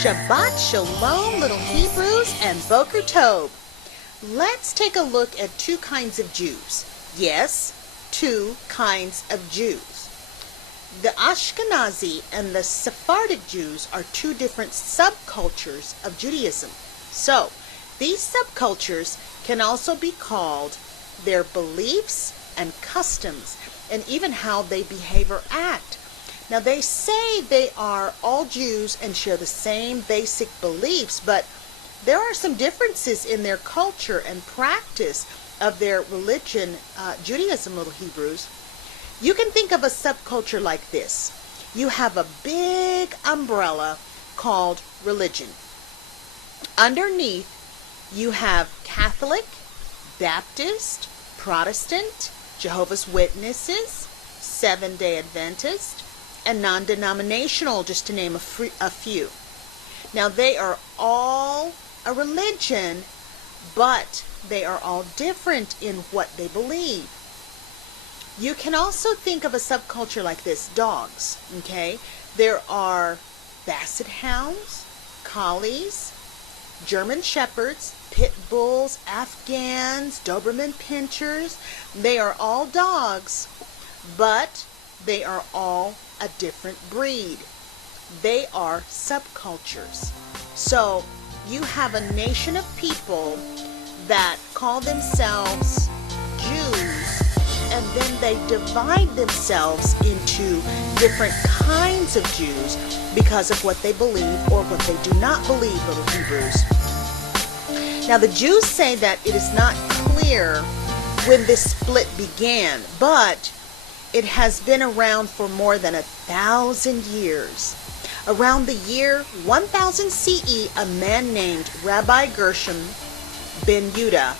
Shabbat Shalom, little Hebrews, and Boker Tov. Let's take a look at two kinds of Jews. Yes, two kinds of Jews. The Ashkenazi and the Sephardic Jews are two different subcultures of Judaism. So, these subcultures can also be called their beliefs and customs, and even how they behave or act. Now, they say they are all Jews and share the same basic beliefs, but there are some differences in their culture and practice of their religion, Judaism, little Hebrews. You can think of a subculture like this. You have a big umbrella called religion. Underneath, you have Catholic, Baptist, Protestant, Jehovah's Witnesses, Seventh-day Adventist, and non-denominational, just to name a few. Now, they are all a religion, but they are all different in what they believe. You can also think of a subculture like this, dogs, okay? There are basset hounds, collies, German shepherds, pit bulls, Afghans, Doberman pinschers. They are all dogs, but they are all a different breed. They are subcultures. So you have a nation of people that call themselves Jews, and then they divide themselves into different kinds of Jews because of what they believe or what they do not believe, little Hebrews. Now, the Jews say that it is not clear when this split began, but it has been around for more than 1,000 years. Around the year 1000 CE, a man named Rabbi Gershom ben Judah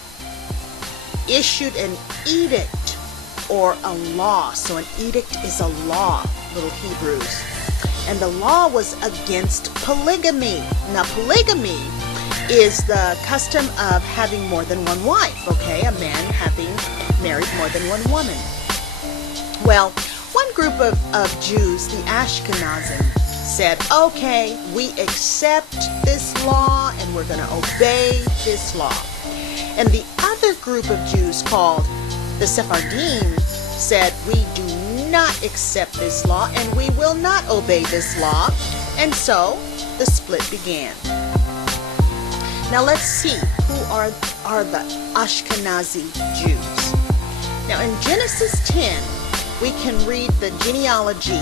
issued an edict or a law. So an edict is a law, little Hebrews. And the law was against polygamy. Now, polygamy is the custom of having more than one wife, okay? A man having married more than one woman. Well, one group of Jews, the Ashkenazim, said, okay, we accept this law and we're going to obey this law. And the other group of Jews, called the Sephardim, said, we do not accept this law and we will not obey this law. And so the split began. Now let's see, who are the Ashkenazi Jews? Now in Genesis 10, we can read the genealogy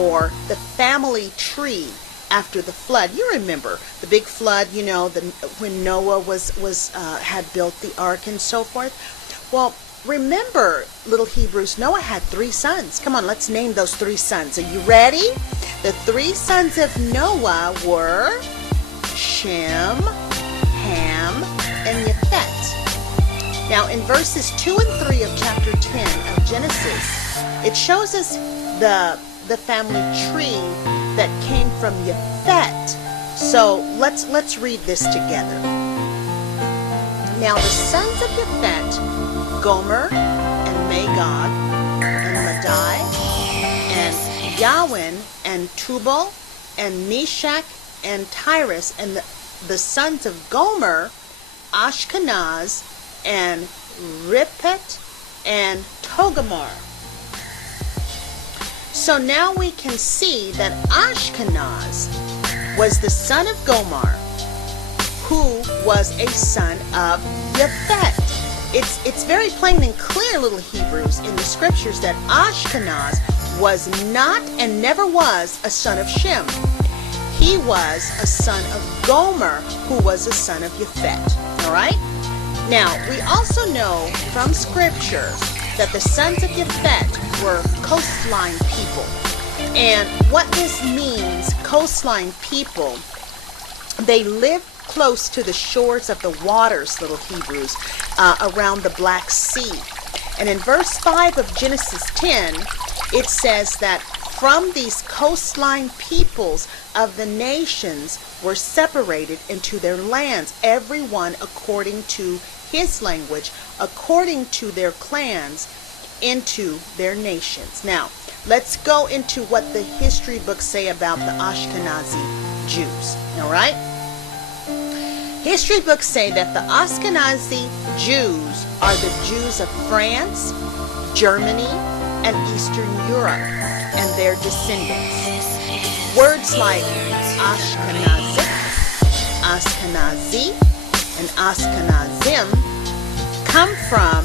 or the family tree after the flood. You remember the big flood, you know, when Noah had built the ark and so forth. Well, remember, little Hebrews, Noah had 3 sons. Come on, let's name those 3 sons. Are you ready? The 3 sons of Noah were Shem, Ham, and Japheth. Now, in verses 2 and 3 of chapter 10 of Genesis, it shows us the family tree that came from Japheth. So let's read this together. Now the sons of Japheth, Gomer and Magog and Madai and Yawin and Tubal and Meshach and Tyrus, and the sons of Gomer, Ashkenaz and Ripet and Togarmah. So now we can see that Ashkenaz was the son of Gomer, who was a son of Japheth. It's very plain and clear, little Hebrews, in the scriptures that Ashkenaz was not and never was a son of Shem. He was a son of Gomer, who was a son of Japheth. All right? Now, we also know from scripture that the sons of Japheth were coastline people. And what this means, coastline people, they lived close to the shores of the waters, little Hebrews, around the Black Sea. And in verse 5 of Genesis 10, it says that from these coastline peoples of the nations were separated into their lands, everyone according to his language, according to their clans, into their nations. Now, let's go into what the history books say about the Ashkenazi Jews. All right? History books say that the Ashkenazi Jews are the Jews of France, Germany, and Eastern Europe, and their descendants. Words like Ashkenazic, Ashkenazi, and Ashkenazim come from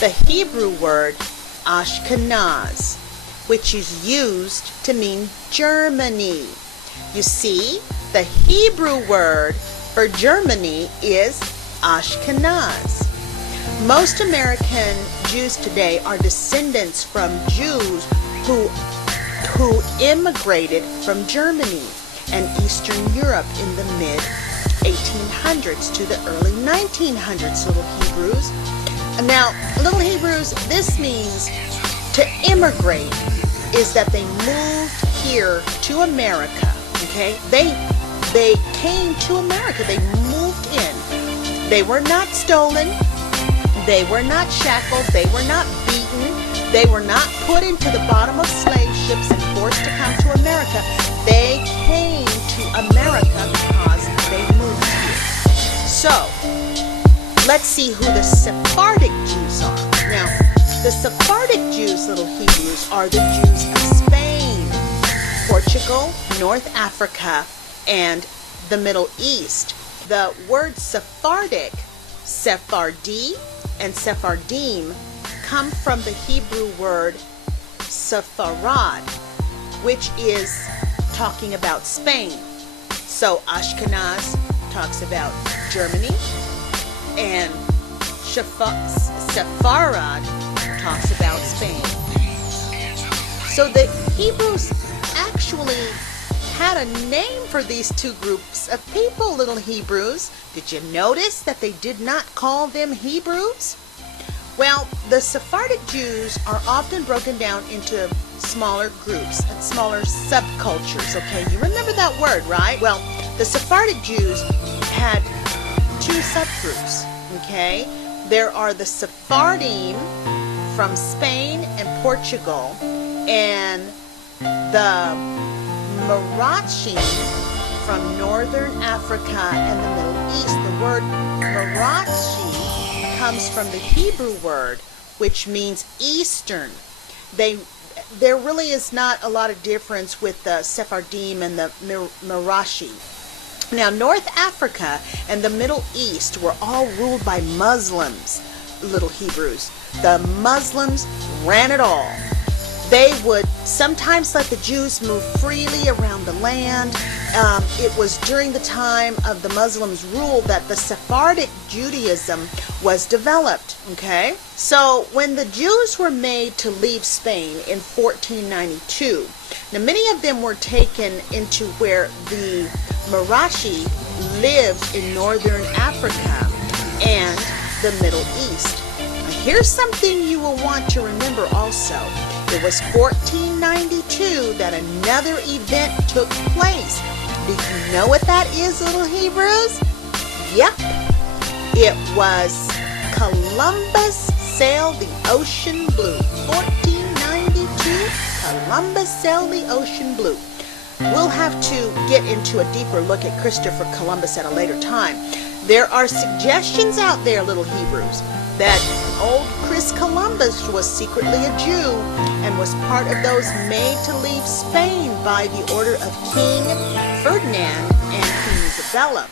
the Hebrew word Ashkenaz, which is used to mean Germany. You see, the Hebrew word for Germany is Ashkenaz. Most American Jews today are descendants from Jews who immigrated from Germany and Eastern Europe in the mid-1800s to the early 1900s, little Hebrews. Now, little Hebrews, this means to immigrate is that they moved here to America, okay? They came to America. They moved in. They were not stolen. They were not shackled. They were not beaten. They were not put into the bottom of slave ships and forced to come to America. They came to America because they moved here. So, let's see who the Sephardic Jews are. Now, the Sephardic Jews, little Hebrews, are the Jews of Spain, Portugal, North Africa, and the Middle East. The word Sephardic, Sephardi, and Sephardim come from the Hebrew word Sepharad, which is talking about Spain. So Ashkenaz talks about Germany, and Sepharad talks about Spain. So the Hebrews actually had a name for these two groups of people, little Hebrews. Did you notice that they did not call them Hebrews? Well, the Sephardic Jews are often broken down into smaller groups and smaller subcultures, okay? You remember that word, right? Well, the Sephardic Jews had two subgroups, okay? There are the Sephardim from Spain and Portugal, and the Marashi from Northern Africa and the Middle East. The word Marashi comes from the Hebrew word, which means Eastern. There really is not a lot of difference with the Sephardim and the Marashi. Now, North Africa and the Middle East were all ruled by Muslims, little Hebrews. The Muslims ran it all. They would sometimes let the Jews move freely around the land. It was during the time of the Muslims' rule that the Sephardic Judaism was developed, okay? So when the Jews were made to leave Spain in 1492, now many of them were taken into where the Marashi lived in Northern Africa and the Middle East. Now here's something you will want to remember also. It was 1492 that another event took place. Do you know what that is, little Hebrews? Yep. It was Columbus sailed the ocean blue. 1492, Columbus sailed the ocean blue. We'll have to get into a deeper look at Christopher Columbus at a later time. There are suggestions out there, little Hebrews, that old Chris Columbus was secretly a Jew and was part of those made to leave Spain by the order of King Ferdinand and Queen Isabella.